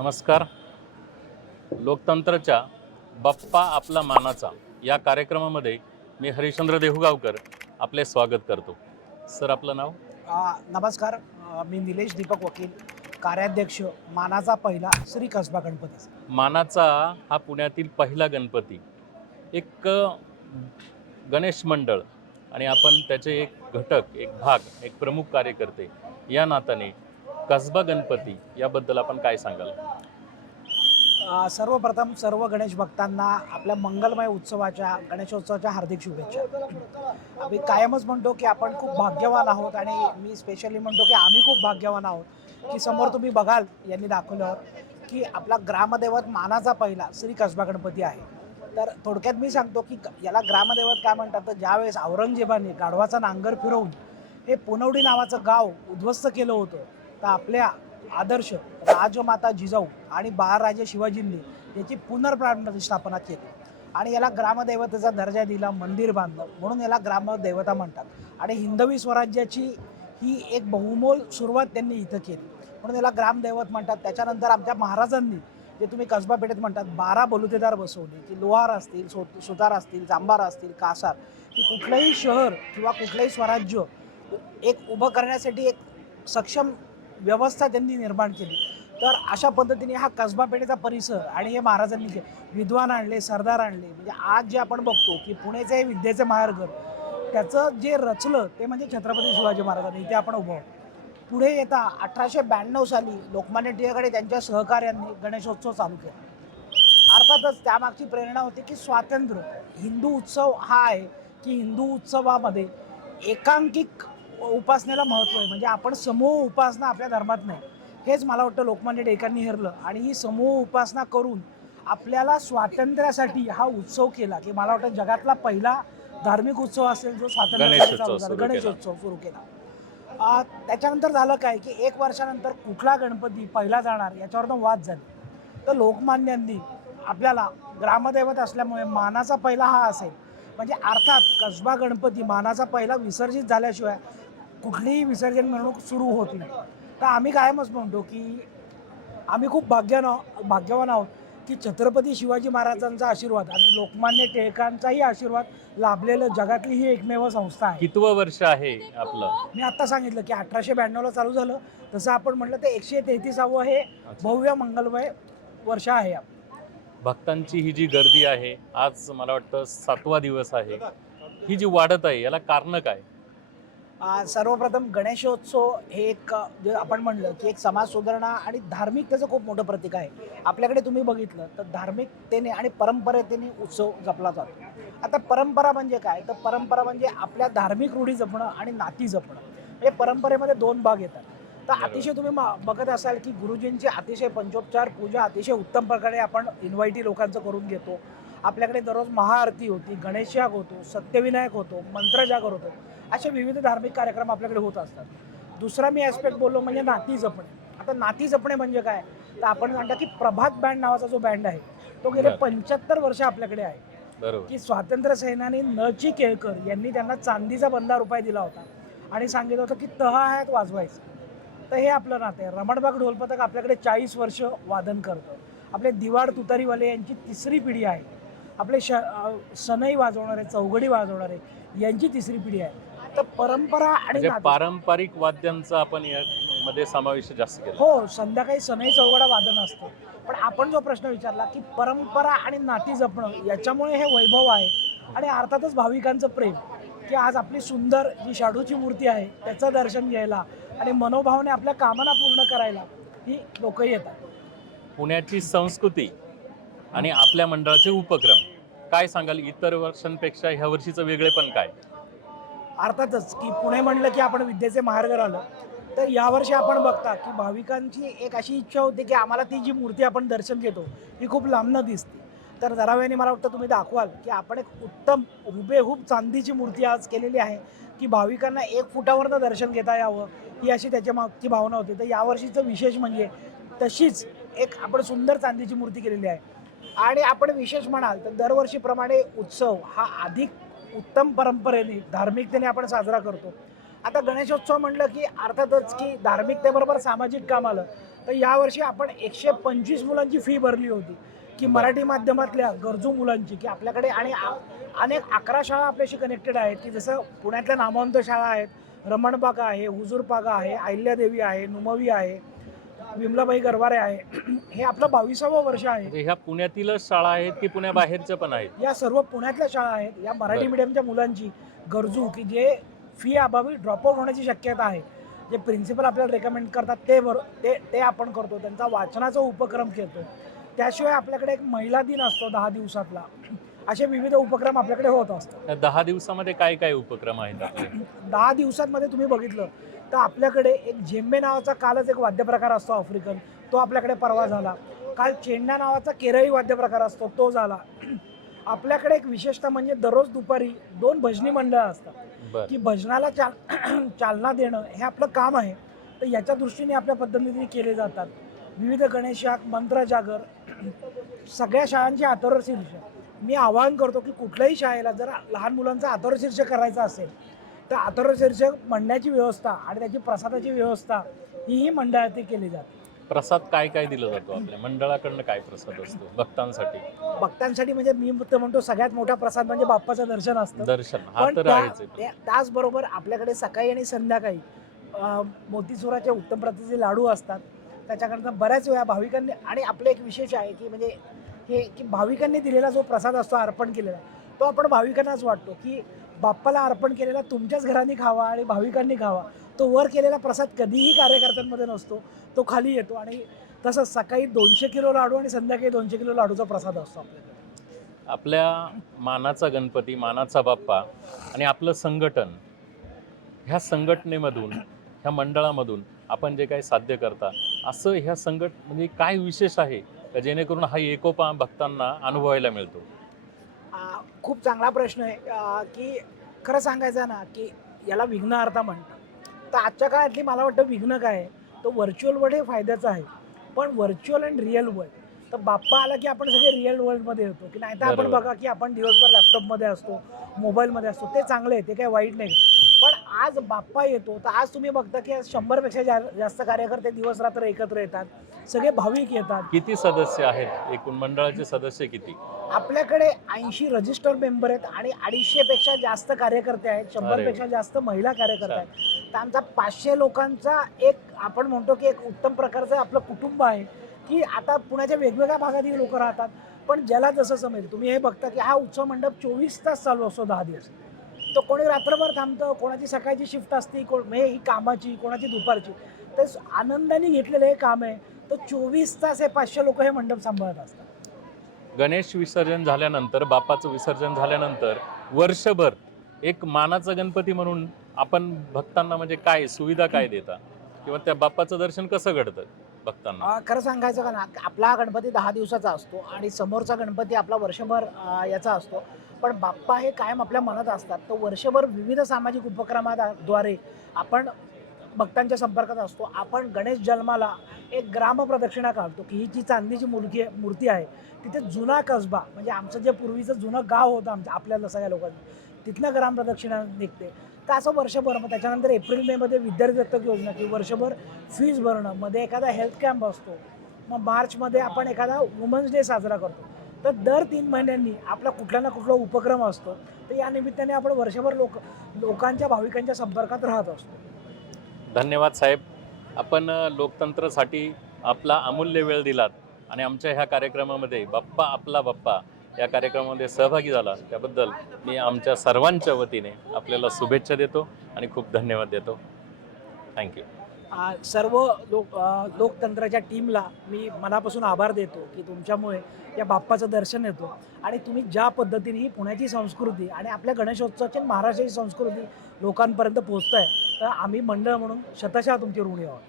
नमस्कार. लोकतंत्राच्या बाप्पा आपला मानाचा या कार्यक्रमामध्ये मी हरिश्चंद्र देहुगावकर आपले स्वागत करतो. सर, आपलं नाव? नमस्कार. मी निलेश दीपक वकील, कार्याध्यक्ष मानाचा पहिला श्री कसबा गणपती. मानाचा हा पुण्यातील पहिला गणपती, एक गणेश मंडळ आणि आपण त्याचे एक घटक, एक भाग, एक प्रमुख कार्यकर्ते या नात्याने कसबा गणपती याबद्दल आपण काय सांगाल? सर्वप्रथम सर्व गणेश भक्तांना आपल्या मंगलमय उत्सवाच्या गणेशोत्सवाच्या हार्दिक शुभेच्छा. आम्ही कायमच म्हणतो की आपण खूप भाग्यवान आहोत आणि मी स्पेशली म्हणतो की आम्ही खूप भाग्यवान आहोत की समोर तुम्ही बघाल यांनी दाखवल्यावर की आपला ग्रामदैवत मानाचा पहिला श्री कसबा गणपती आहे. तर थोडक्यात मी सांगतो की याला ग्रामदैवत काय म्हणतात, तर ज्यावेळेस औरंगजेबाने गाढवाचा नांगर फिरवून हे पुनवडी नावाचं गाव उद्ध्वस्त केलं होतं, तर आपल्या आदर्श राजमाता जिजाऊ आणि बाळराजे शिवाजींनी याची पुनर्प्रतिष्ठापना केली आणि याला ग्रामदैवतेचा दर्जा दिला, मंदिर बांधलं, म्हणून याला ग्रामदैवता म्हणतात. आणि हिंदवी स्वराज्याची ही एक बहुमोल सुरुवात त्यांनी इथं केली, म्हणून याला ग्रामदैवत म्हणतात. त्याच्यानंतर आमच्या महाराजांनी जे तुम्ही कसबा पेठेत म्हणतात 12 बलुतेदार बसवले, की लोहार असतील, सुतार असतील, जांबार असतील, कासार, की कुठलंही शहर किंवा कुठलंही स्वराज्य एक उभं करण्यासाठी एक सक्षम व्यवस्था त्यांनी निर्माण केली. तर अशा पद्धतीने हा कसबा पेठेचा परिसर आणि हे महाराजांनी जे विद्वान आणले, सरदार आणले, म्हणजे आज जे आपण बघतो की पुण्याचे हे विद्येचे माहेरघर, त्याचं जे रचलं ते म्हणजे छत्रपती शिवाजी महाराजांनी. इथे आपण उभं आहोत. पुढे येता 1892 साली लोकमान्य टिळकांनी त्यांच्या सहकार्यांनी गणेशोत्सव चालू केला. अर्थातच त्यामागची प्रेरणा होती की स्वातंत्र्य, हिंदू उत्सव हा आहे की हिंदू उत्सवामध्ये एकांकिक उपासनेला महत्त्व आहे, म्हणजे आपण समूह उपासना आपल्या धर्मात नाही. हेच मला वाटतं लोकमान्य टिळकांनी हेरलं आणि ही समूह उपासना करून आपल्याला स्वातंत्र्यासाठी हा उत्सव केला, की मला वाटतं जगातला पहिला धार्मिक उत्सव असेल जो स्वातंत्र्यासाठी चालू झाला, गणेशोत्सव सुरू केला. त्याच्यानंतर झालं काय की 1 वर्षानंतर कुठला गणपती पहिला जाणार याच्यावरनं वाद झाले. तर लोकमान्यांनी आपल्याला ग्रामदैवत असल्यामुळे मानाचा पहिला हा असेल, म्हणजे अर्थात कसबा गणपती मानाचा पहिला विसर्जित झाल्याशिवाय कुठलीही विसर्जन मिरवणूक सुरू होत नाही. तर आम्ही कायमच म्हणतो की आम्ही खूप भाग्यवान आहोत की छत्रपती शिवाजी महाराजांचा आशीर्वाद आणि लोकमान्य टिळकांचाही आशीर्वाद लाभलेलं जगातली ही एकमेव संस्था आहे. कितवं वर्ष आहे आपलं? मी आत्ता सांगितलं की 1892ला चालू झालं, तसं आपण म्हटलं तर 133वं हे भव्य मंगलमय वर्ष आहे. भक्तांची ही जी गर्दी आहे, आज मला वाटतं 7वा दिवस आहे, ही जी वाढत आहे याला कारण काय? सर्वप्रथम गणेशोत्सव हे एक जे आपण म्हणलं की एक समाज सुधारणा आणि धार्मिकतेचं खूप मोठं प्रतीक आहे. आपल्याकडे तुम्ही बघितलं तर धार्मिकतेने आणि परंपरेने उत्सव जपला जातो. आता परंपरा म्हणजे काय, तर परंपरा म्हणजे आपल्या धार्मिक रूढी जपणं आणि नाती जपणं. म्हणजे परंपरेमध्ये 2 भाग येतात. तर अतिशय तुम्ही बघत असाल की गुरुजींची अतिशय पंचोपचार पूजा अतिशय उत्तम प्रकारे आपण इन्व्हायटी लोकांचं करून घेतो. आपल्याकडे दररोज महाआरती होती, गणेश याग होतो, सत्यविनायक होतो, मंत्रजागर होतो, असे विविध धार्मिक कार्यक्रम आपल्याकडे होत असतात. दुसरा मी ॲस्पेक्ट बोललो म्हणजे नाती जपणे. आता नाती जपणे म्हणजे काय, तर आपण म्हणतो की प्रभात बँड नावाचा जो बँड आहे तो गेले 75 वर्ष आपल्याकडे आहे. बरोबर. की स्वातंत्र्य सेनानी न.ची. केळकर यांनी त्यांना चांदीचा बंदा रुपये दिला होता आणि सांगितलं होतं की तळहात वाजवायचं. तर हे आपलं नातं आहे. रमणबाग ढोलपथक आपल्याकडे 40 वर्ष वादन करतं. आपले दिवाड तुतारीवाले यांची 3री पिढी आहे. आपले सनई वाजवणारे, चौघडी वाजवणारे यांची 3री पिढी आहे. तर परंपरा आणि म्हणजे पारंपरिक वाद्यांचा आपण यामध्ये समावेश जास्त केला. हो, संध्याकाळी सनई चौघडा वादन असतं. पण आपण जो प्रश्न विचारला की परंपरा आणि नाती जपणं याच्यामुळे हे वैभव आहे आणि अर्थातच भाविकांचं प्रेम, की आज आपली सुंदर जी शाडूची मूर्ती आहे त्याचं दर्शन घ्यायला आणि मनोभावाने आपल्या कामना पूर्ण करायला ही लोकं येतात. पुण्याची संस्कृती आणि आपल्या मंडळाचे उपक्रम काय सांगाल? इतर वर्षांपेक्षा ह्या वर्षीचं वेगळेपण काय? अर्थातच की पुणे म्हणलं की आपण विद्येचे माहेरघर आलं, तर यावर्षी आपण बघता की भाविकांची एक अशी इच्छा होती की आम्हाला ती जी मूर्ती आपण दर्शन घेतो ही खूप लांबनं दिसते. तर जरावेळाने मला वाटतं तुम्ही दाखवाल की आपण एक उत्तम हुबेहूब चांदीची मूर्ती आज केलेली आहे की भाविकांना 1 फुटावरनं दर्शन घेता यावं, ही अशी त्याच्या मागची भावना होती. तर यावर्षीचं विशेष म्हणजे तशीच एक आपण सुंदर चांदीची मूर्ती केलेली आहे. आणि आपण विशेष म्हणाल तर दरवर्षीप्रमाणे उत्सव हा अधिक उत्तम परंपरेने धार्मिकतेने आपण साजरा करतो. आता गणेशोत्सव म्हटलं की अर्थातच की धार्मिकतेबरोबर सामाजिक काम आलं, तर यावर्षी आपण 125 मुलांची फी भरली होती की मराठी माध्यमातल्या गरजू मुलांची, की आपल्याकडे आणि अनेक 11 शाळा आपल्याशी कनेक्टेड आहेत, की जसं पुण्यातल्या नामवंत शाळा आहेत, रमणबागा आहे, हुजूरपागा आहे, अहिल्यादेवी आहे, नुमवी आहे, विमलाबाई गरवारे आहे. हे आपलं 22वं वर्ष आहे. म्हणजे ह्या पुण्यातीलच शाळा आहेत की पुण्याबाहेरच्या पण आहेत? या सर्व पुण्यातल्या शाळा आहेत. या मराठी बरं. मीडियमच्या मुलांची गरजू, की जे फी अभावी ड्रॉपआउट होण्याची शक्यता आहे, जे प्रिन्सिपल आपल्याला रेकमेंड करतात ते आपण करतो. त्यांचा वाचनाचा उपक्रम करतो. त्याशिवाय आपल्याकडे एक महिला दिन असतो 10 दिवसातला. असे विविध उपक्रम आपल्याकडे होत असतात. त्या 10 दिवसामध्ये काय काय उपक्रम आहेत आपले? 10 दिवसांमध्ये तुम्ही बघितलं तर आपल्याकडे एक झेम्बे नावाचा कालच एक वाद्यप्रकार असतो आफ्रिकन, तो आपल्याकडे परवा झाला. काल चेंडा नावाचा केरळी वाद्यप्रकार असतो, तो झाला. आपल्याकडे एक विशेषता म्हणजे दररोज दुपारी 2 भजनी मंडळं असतात, बरं. की भजनाला चालना देणं हे आपलं काम आहे. तर याच्या दृष्टीने आपल्या पद्धतीने केले जातात. विविध गणेशात मंत्र जागर, सगळ्या शाळांची अथर्वशीर्ष. मी आवाहन करतो की कुठल्याही शाळेला जर लहान मुलांचा अथर्वशीर्ष करायचा असेल तर अथर्वशीर्ष म्हणण्याची व्यवस्था आणि त्याची प्रसादाची व्यवस्था ही मंडळात केली जाते. प्रसाद काय काय दिलं जातो आपल्या मंडळाकडनं? काय प्रसाद असतो भक्तांसाठी? भक्तांसाठी म्हणजे मी तर म्हणतो सगळ्यात मोठा प्रसाद म्हणजे बाप्पाचं दर्शन असतं. दर्शन हा पण तर आहेच आहे. त्याचबरोबर आपल्याकडे सकाळी आणि संध्याकाळी मोतीचुराचे उत्तम प्रतीचे लाडू असतात. त्याच्याकडनं बऱ्याच वेळा भाविकांनी, आणि आपलं एक विशेष आहे की म्हणजे हे की भाविकांनी दिलेला जो प्रसाद असतो अर्पण केलेला, तो आपण भाविकांनाच वाटतो की बाप्पाला अर्पण केलेला तुमच्याच घरांनी खावा आणि भाविकांनी खावा. तो वर केलेला प्रसाद कधीही कार्यकर्त्यांमध्ये नसतो, तो खाली येतो. आणि तसंच सकाळी 200 किलो लाडू आणि संध्याकाळी 200 किलो लाडूचा प्रसाद असतो आपल्याकडे. आपल्या मानाचा गणपती, मानाचा बाप्पा आणि आपलं संघटन, ह्या संघटनेमधून, ह्या मंडळामधून आपण जे काही साध्य करता, असं ह्या म्हणजे काय विशेष आहे का जेणेकरून हा एकोपा भक्तांना अनुभवायला मिळतो? खूप चांगला प्रश्न आहे. की खरं सांगायचं ना की याला विघ्न अर्था म्हणतात. तर आजच्या काळातली मला वाटतं विघ्न काय आहे, तो व्हर्च्युअल वर्ल्ड हे फायद्याचं आहे, पण व्हर्च्युअल अँड रिअल वर्ल्ड. तर बाप्पा आला की आपण सगळे रिअल वर्ल्डमध्ये येतो, की नाही तर आपण बरोबर. बघा की आपण दिवसभर लॅपटॉपमध्ये असतो, मोबाईलमध्ये असतो. ते चांगलं आहे, ते काही वाईट नाही. पण आज बाप्पा येतो तर आज तुम्ही बघता की 100पेक्षा जास्त कार्यकर्ते दिवस रात्र एकत्र येतात, सगळे भाविक येतात. किती सदस्य आहेत एकूण? मंडळाचे सदस्य किती? आपल्याकडे 80 रजिस्टर्ड मेंबर आहेत आणि 250पेक्षा जास्त कार्यकर्ते आहेत, 100पेक्षा जास्त महिला कार्यकर्ते आहेत. तर आमचा 500 लोकांचा एक आपण म्हणतो की एक उत्तम प्रकारचं आपलं कुटुंब आहे, की आता पुण्याच्या वेगवेगळ्या भागातील लोक राहतात. पण ज्याला जसं जमेल, तुम्ही हे बघता की हा उत्सव मंडप 24 तास चालू असतो 10 दिवस. तर कोणी रात्रभर थांबतं, कोणाची सकाळची शिफ्ट असते, म्हणजे ही कामाची, कोणाची दुपारची. तर आनंदाने घेतलेलं हे काम आहे. तर 24 तास हे 500 लोक हे मंडप सांभाळत असतात. गणेश विसर्जन झाल्यानंतर, बाप्पाचं विसर्जन झाल्यानंतर वर्षभर एक मानाचा गणपती म्हणून आपण भक्तांना म्हणजे काय सुविधा काय देता, किंवा त्या बाप्पाचं दर्शन कसं घडतं भक्तांना? खरं सांगायचं का ना, आपला हा गणपती 10 दिवसाचा असतो आणि समोरचा गणपती आपला वर्षभर याचा असतो. पण बाप्पा हे कायम आपल्या मनात असतात. तर वर्षभर विविध सामाजिक उपक्रमाद्वारे आपण भक्तांच्या संपर्कात असतो. आपण गणेश जन्माला एक ग्रामप्रदक्षिणा काढतो, की ही जी चांदीची मूर्ती आहे तिथे जुना कसबा, म्हणजे आमचं जे पूर्वीचं जुनं गाव होतं आपल्याला सगळ्या लोकांचं, तिथनं ग्रामप्रदक्षिणा निघते. तर असं वर्षभर. मग त्याच्यानंतर एप्रिल मेमध्ये विद्यार्थी दत्तक योजना, की वर्षभर फीज भरणं, मध्ये एखादा हेल्थ कॅम्प असतो. मग मार्चमध्ये आपण एखादा वुमन्स डे साजरा करतो. तर दर 3 महिन्यांनी आपला कुठला ना कुठला उपक्रम असतो. तर या निमित्ताने आपण वर्षभर लोकांच्या भाविकांच्या संपर्कात राहत असतो. धन्यवाद साहेब. आपण लोकतंत्रासाठी आपला अमूल्य वेळ दिलात आणि आमच्या ह्या कार्यक्रमामध्ये बाप्पा आपला बाप्पा या कार्यक्रमामध्ये सहभागी झाला, त्याबद्दल मी आमच्या सर्वांच्या वतीने आपल्याला शुभेच्छा देतो आणि खूप धन्यवाद देतो. थँक्यू. सर्व लोकतंत्राच्या टीमला मी मनापासून आभार देतो, की तुमच्यामुळे या बाप्पाचं दर्शन येतो आणि तुम्ही ज्या पद्धतीने ही पुण्याची संस्कृती आणि आपल्या गणेशोत्सवाची आणि महाराष्ट्राची संस्कृती लोकांपर्यंत पोहोचताय, तर आम्ही मंडळ म्हणून शतशः तुमची ऋणी आहोत.